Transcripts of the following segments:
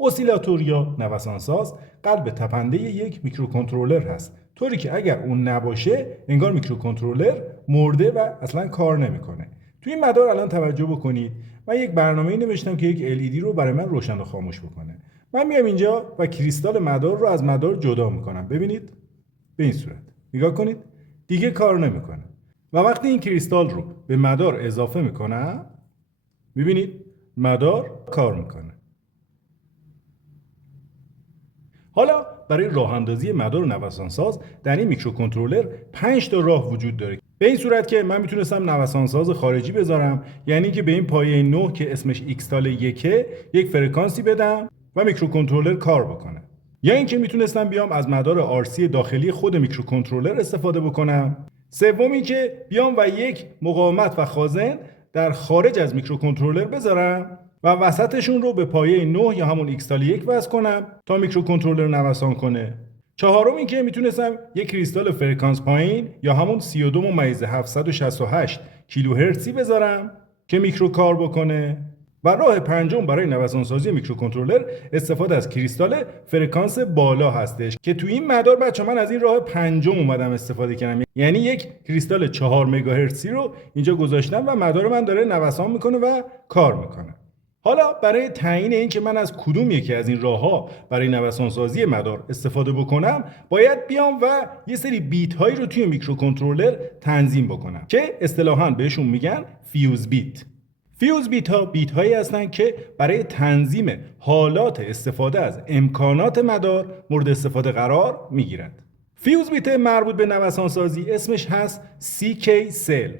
اسیلاتور یا نوسانساز قلب تپنده یک میکروکنترلر هست، طوری که اگر اون نباشه انگار میکروکنترلر مرده و اصلا کار نمیکنه. توی این مدار الان توجه بکنید، من یک برنامه‌ای نوشتم که یک LED رو برای من روشن و خاموش بکنه. من میام اینجا و کریستال مدار رو از مدار جدا میکنم. ببینید به این صورت نگاه کنید، دیگه کار نمیکنه. و وقتی این کریستال رو به مدار اضافه میکنم، میبینید مدار کار میکنه. حالا برای راه اندازی مدار نوسانساز در این میکروکنترلر 5 تا راه وجود داره. به این صورت که من میتونستم نوسانساز خارجی بذارم، یعنی که به این پایه 9 که اسمش ایکستال 1 یک فرکانسی بدم و میکروکنترلر کار بکنه. یا اینکه میتونستم بیام از مدار RC داخلی خود میکروکنترلر استفاده بکنم. سومی که بیام و یک مقاومت و خازن در خارج از میکروکنترلر بذارم و وسطشون رو به پایه 9 یا همون ایکستال 1 وصل کنم تا میکروکنترلر نوسان کنه. چهارم این که میتونستم یک کریستال فرکانس پایین یا همون 32.768 کیلوهرتزی بذارم که میکرو کار بکنه. و راه پنجم برای نوسانسازی میکروکنترلر استفاده از کریستال فرکانس بالا هستش که تو این مدار بچه من از این راه پنجم اومدم استفاده کردم، یعنی یک کریستال 4 مگاهرتزی رو اینجا گذاشتم و مدار من داره نوسان میکنه و کار میکنه. حالا برای تعیین این که من از کدوم یکی از این راه‌ها برای نوسانسازی مدار استفاده بکنم، باید بیام و یه سری بیت هایی رو توی میکروکنترلر تنظیم بکنم که اصطلاحاً بهشون میگن فیوز بیت. فیوز بیت ها بیت هایی هستن که برای تنظیم حالات استفاده از امکانات مدار مورد استفاده قرار میگیرند. فیوز بیت مربوط به نوسانسازی اسمش هست CK سل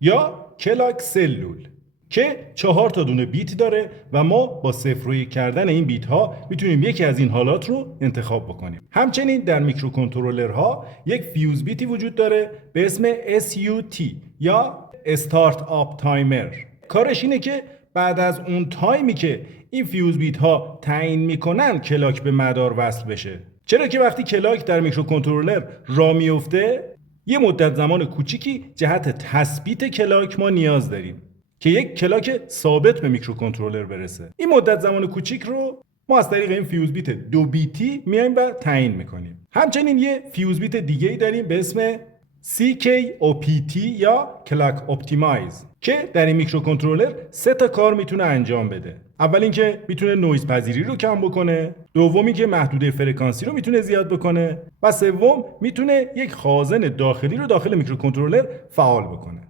یا کلاک سلول که 4 تا دونه بیت داره و ما با صفر کردن این بیت ها میتونیم یکی از این حالات رو انتخاب بکنیم. همچنین در میکروکنترلرها یک فیوز بیتی وجود داره به اسم SUT یا استارت آپ تایمر. کارش اینه که بعد از اون تایمی که این فیوز بیت ها تعیین میکنن کلاک به مدار وصل بشه. چرا که وقتی کلاک در میکروکنترلر راه میفته یه مدت زمان کوچیکی جهت تثبیت کلاک ما نیاز داریم که یک کلاک ثابت به میکروکنترلر برسه. این مدت زمان کوچیک رو ما از طریق این فیوز بیت 2 بیتی میایم و تعیین میکنیم. همچنین یه فیوز بیت دیگه ای داریم به اسم CKOPT یا کلاک اپتیمایز که در این میکروکنترلر 3 تا کار میتونه انجام بده. اول اینکه میتونه نویز پذیری رو کم بکنه، دومی که محدوده فرکانسی رو میتونه زیاد بکنه و سوم میتونه یک خازن داخلی رو داخل میکروکنترلر فعال بکنه.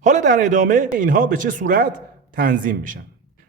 حالا در ادامه اینها به چه صورت تنظیم میشن؟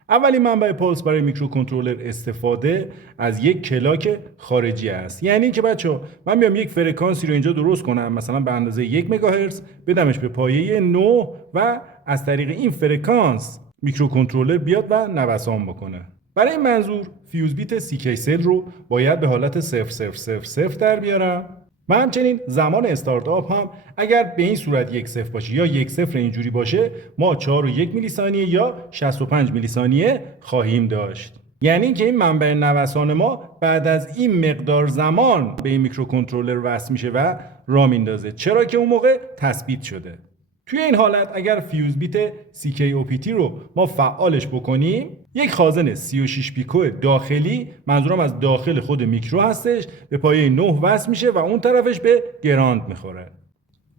اولین منبع پولس برای میکروکنترلر استفاده از یک کلاک خارجی است. یعنی اینکه بچه‌ها من میام یک فرکانسی رو اینجا درست کنم، مثلا به اندازه 1 مگاهرتز، بدمش به پایه 9 و از طریق این فرکانس میکروکنترلر بیاد و نوسان بکنه. برای این منظور فیوز بیت CK سل رو باید به حالت 0000 در بیارم. و همچنین زمان استارتاپ هم اگر به این صورت 1-0 باشه یا 1-0 اینجوری باشه، ما 4.1 میلی ثانیه یا 65 میلی ثانیه خواهیم داشت. یعنی اینکه این منبع نوسان ما بعد از این مقدار زمان به این میکروکنترلر وصل میشه و راه میندازه، چرا که اون موقع تثبیت شده. توی این حالت اگر فیوز بیت CKOPT رو ما فعالش بکنیم، یک خازن 36 پیکو داخلی، منظورم از داخل خود میکرو هستش، به پایه 9 وصل میشه و اون طرفش به گراند میخوره.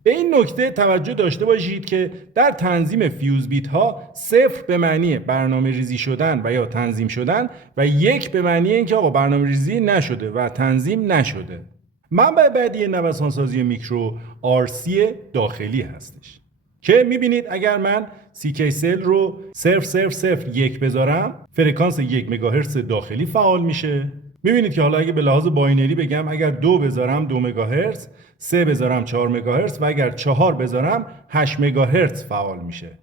به این نکته توجه داشته باشید که در تنظیم فیوز بیت ها 0 به معنی برنامه ریزی شدن و یا تنظیم شدن و 1 به معنی اینکه آقا برنامه ریزی نشده و تنظیم نشده. منبع بعدی نوسانسازی میکرو RC داخلی هستش که میبینید اگر من CK سل رو 0001 بذارم، فرکانس 1 مگاهرتز داخلی فعال میشه. میبینید که حالا اگه به لحاظ باینری بگم، اگر 2 بذارم 2 مگاهرتز، 3 بذارم 4 مگاهرتز و اگر 4 بذارم 8 مگاهرتز فعال میشه.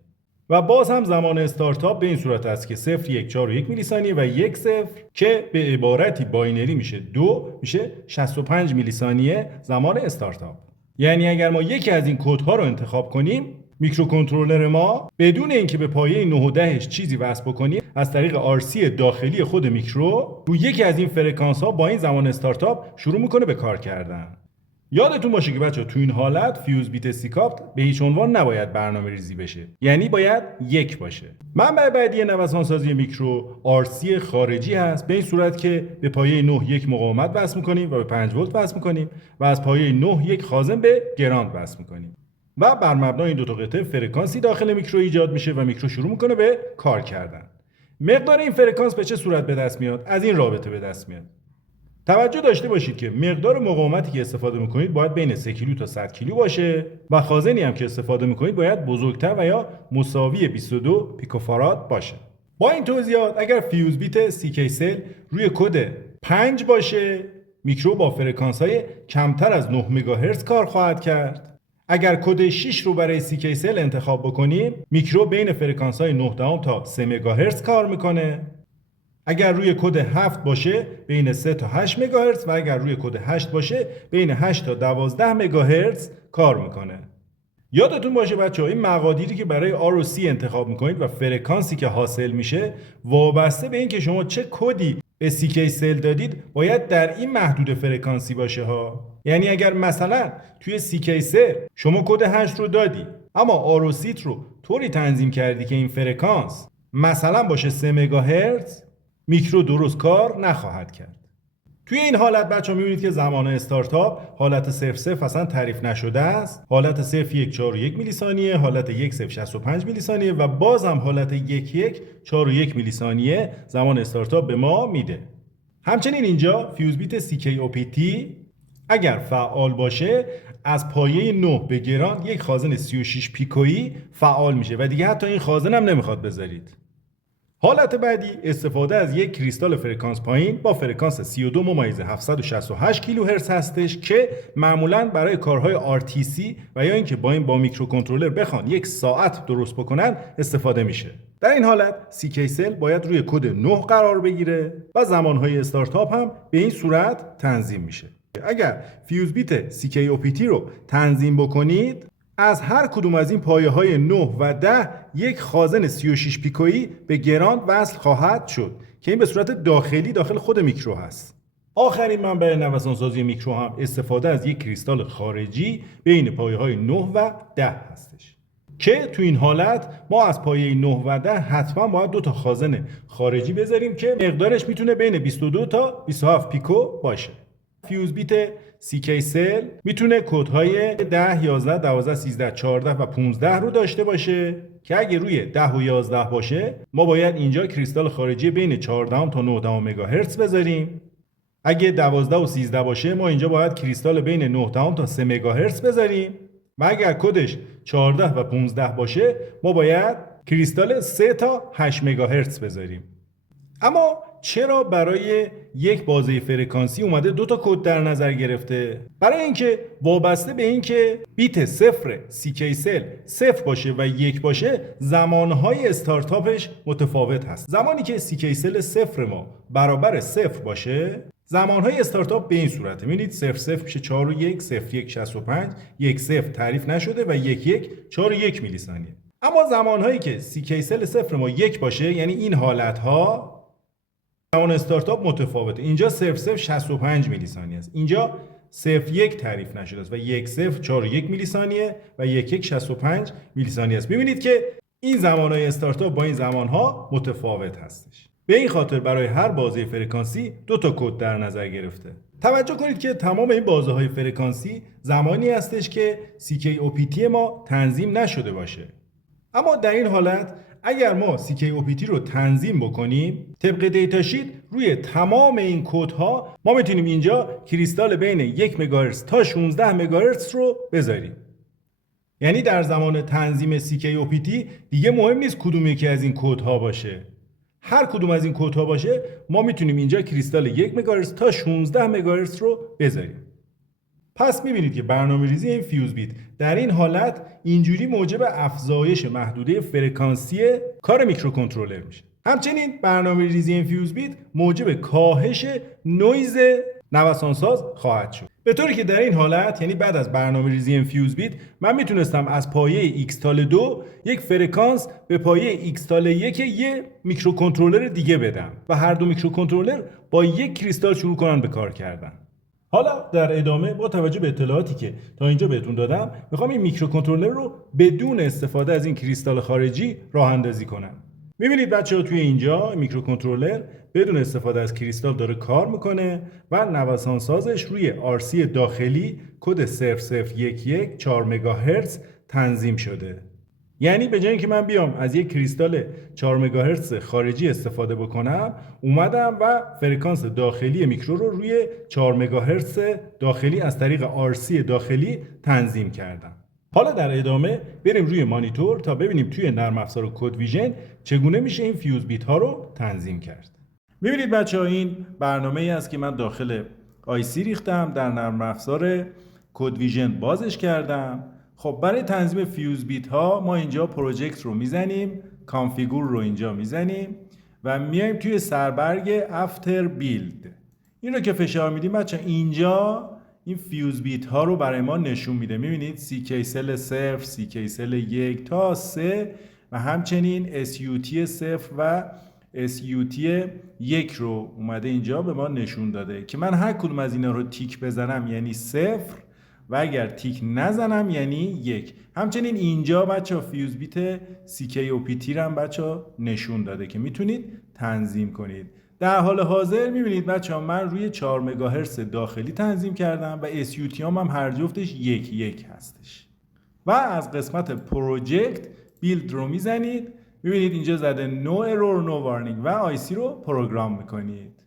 و باز هم زمان استارتاپ به این صورت است که 0.141 میلی ثانیه و 1 0 که به عبارتی باینری میشه 2 میشه 65 میلی ثانیه زمان استارتاپ. یعنی اگر ما یکی از این کدها رو انتخاب کنیم، میکروکنترلر ما بدون اینکه به پایه 9 و 10 چیزی وصل بکنیم، از طریق RC داخلی خود میکرو رو یکی از این فرکانس ها با این زمان استارتاپ شروع میکنه به کار کردن. یادتون باشه که بچه تو این حالت فیوز بیت سیکاپت به هیچ عنوان نباید برنامه ریزی بشه، یعنی باید 1 باشه. منبع بعدی نوسانسازی میکرو RC خارجی هست، به این صورت که به پایه 9 یک مقاومت وصل میکنیم و به 5 ولت وصل میکنیم و از پایه 9 یک خازن به گراند وصل میکنیم و بر مبنای این دو تا قطعه فرکانسی داخل میکرو ایجاد میشه و میکرو شروع میکنه به کار کردن. مقدار این فرکانس به چه صورت به دست میاد؟ از این رابطه به دست میاد. توجه داشته باشید که مقدار مقاومتی که استفاده میکنید باید بین 3 کیلو تا 100 کیلو باشه و خازنی هم که استفاده میکنید باید بزرگتر و یا مساوی 22 پیکوفاراد باشه. با این توضیحات اگر فیوز بیت CK سل روی کد 5 باشه، میکرو با فرکانس های کمتر از 9 مگاهرتز کار خواهد کرد. اگر کد 6 رو برای CK سل انتخاب بکنیم، میکرو بین فرکانس های 9 تا 3 مگاهرتز کار میکنه. اگر روی کد 7 باشه بین 3 تا 8 مگاهرتز و اگر روی کد 8 باشه بین 8 تا 12 مگاهرتز کار میکنه. یادتون باشه بچه‌ها این مقادیری که برای R و C انتخاب میکنید و فرکانسی که حاصل میشه وابسته به این که شما چه کدی به CK سل دادید باید در این محدود فرکانسی باشه ها. یعنی اگر مثلا توی CK سل شما کد 8 رو دادی اما R و C رو طوری تنظیم کردی که این فرکانس مثلا باشه 3 مگاهرتز، میکرو درست کار نخواهد کرد. توی این حالت بچه ها میبینید که زمان استارتاپ حالت 0 اصلا تعریف نشده است. حالت 0 1.41 میلی ثانیه، حالت 1 0.65 میلی ثانیه و باز هم حالت 1 4.1 میلی ثانیه زمان استارتاپ به ما میده. همچنین اینجا فیوز بیت CKOPT اگر فعال باشه از پایه 9 به گراند یک خازن 36 پیکویی فعال میشه و دیگه حتی این خازن هم نمیخواد بذارید. حالت بعدی استفاده از یک کریستال فرکانس پایین با فرکانس 32.768 کیلوهرتز هستش که معمولاً برای کارهای RTC و یا اینکه با میکروکنترلر بخوان یک ساعت درست بکنن استفاده میشه. در این حالت CK سل باید روی کد 9 قرار بگیره و زمانهای استارتاپ هم به این صورت تنظیم میشه. اگر فیوز بیت CKOPT رو تنظیم بکنید از هر کدوم از این پایه های 9 و 10 یک خازن 36 پیکویی به گراند وصل خواهد شد که این به صورت داخلی داخل خود میکرو هست. آخرین منبع نوسانسازی میکرو هم استفاده از یک کریستال خارجی بین پایه های 9 و 10 هستش که تو این حالت ما از پایه 9 و 10 حتما باید 2 تا خازن خارجی بذاریم که مقدارش میتونه بین 22 تا 27 پیکو باشه. فیوز بیت CK سل میتونه کدهای 10, 11, 12, 13, 14 و 15 رو داشته باشه که اگه روی 10 و 11 باشه ما باید اینجا کریستال خارجی بین 14 تا 19 مگاهرتز بذاریم. اگه 12 و 13 باشه ما اینجا باید کریستال بین 9 تا 3 مگاهرتز بذاریم و اگر کدش 14 و 15 باشه ما باید کریستال 3 تا 8 مگاهرتز بذاریم. اما چرا برای یک بازه فرکانسی اومده 2 تا کد در نظر گرفته؟ برای اینکه وابسته به اینکه بیت 0 CK سل 0 باشه و 1 باشه زمانهای استارتاپش متفاوت هست. زمانی که CK سل 0 ما برابر 0 باشه زمانهای استارتاپ به این صورته. می‌بینید 0 میشه 4 و 1 0 1 65 1 0 تعریف نشده و 1 1 4.1 میلی ثانیه. اما زمانهایی که CK سل 0 ما 1 باشه یعنی این حالت‌ها زمان استارتاپ متفاوته. اینجا 0 65 میلی ثانیه است. اینجا 0 1 تعریف نشده است و 1 4.1 میلی ثانیه و 1 65 میلی ثانیه است. می‌بینید که این زمانهای استارتاپ با این زمانها متفاوت هستش. به این خاطر برای هر بازه فرکانسی 2 تا کد در نظر گرفته. توجه کنید که تمام این بازه‌های فرکانسی زمانی هستش که CKOPT ما تنظیم نشده باشه. اما در این حالت اگر ما CKOPT رو تنظیم بکنیم طبق دیتا شیت روی تمام این کدها ما میتونیم اینجا کریستال بین 1 مگاهرتز تا 16 مگاهرتز رو بذاریم. یعنی در زمان تنظیم CKOPT دیگه مهم نیست کدوم یکی از این کدها باشه. هر کدوم از این کدها باشه ما میتونیم اینجا کریستال 1 مگاهرتز تا 16 مگاهرتز رو بذاریم. پس میبینید که برنامه‌ریزی این فیوز بیت در این حالت اینجوری موجب افزایش محدوده فرکانسی کار میکروکنترلر میشه. همچنین برنامه‌ریزی این فیوز بیت موجب کاهش نویز نوسانساز خواهد شد. به طوری که در این حالت یعنی بعد از برنامه‌ریزی این فیوز بیت من میتونستم از پایه ایکستال 2 یک فرکانس به پایه ایکستال 1 یه میکروکنترلر دیگه بدم و هر دو میکروکنترلر با یک کریستال شروع کنن به کار کردن. حالا در ادامه با توجه به اطلاعاتی که تا اینجا بهتون دادم میخوام این میکروکنترلر رو بدون استفاده از این کریستال خارجی راه اندازی کنم. میبینید بچه‌ها توی اینجا میکروکنترلر بدون استفاده از کریستال داره کار میکنه و نوسانسازش روی RC داخلی کد 0011 4 مگاهرتز تنظیم شده. یعنی به جای اینکه من بیام از یک کریستال 4 مگاهرتز خارجی استفاده بکنم، اومدم و فرکانس داخلی میکرو رو روی 4 مگاهرتز داخلی از طریق RC داخلی تنظیم کردم. حالا در ادامه بریم روی مانیتور تا ببینیم توی نرم افزار کد ویژن چگونه میشه این فیوز بیت ها رو تنظیم کرد. میبینید بچه ها این برنامه ای است که من داخل آیسی ریختم، در نرم افزار کد ویژن بازش کردم. خب برای تنظیم فیوز بیت ها ما اینجا پروژکت رو میزنیم، کانفیگور رو اینجا میزنیم و میایم توی سربرگ افتر بیلد. این رو که فشار میدیم بچه اینجا این فیوز بیت ها رو برای ما نشون میده. میبینید CK سل 0، CK سل 1 تا 3 و همچنین SUT 0 و SUT 1 رو اومده اینجا به ما نشون داده که من هر کدوم از اینا رو تیک بزنم یعنی 0 و اگر تیک نزنم یعنی 1. همچنین اینجا بچه فیوز بیت CKOPT رو هم بچه نشون داده که میتونید تنظیم کنید. در حال حاضر میبینید بچه ها من روی 4 مگاهرتز داخلی تنظیم کردم و SUT هم هر جفتش 1 هستش. و از قسمت پروژکت بیلد رو میزنید، میبینید اینجا زده نو ارور نو وارنینگ و آیسی رو پروگرام میکنید.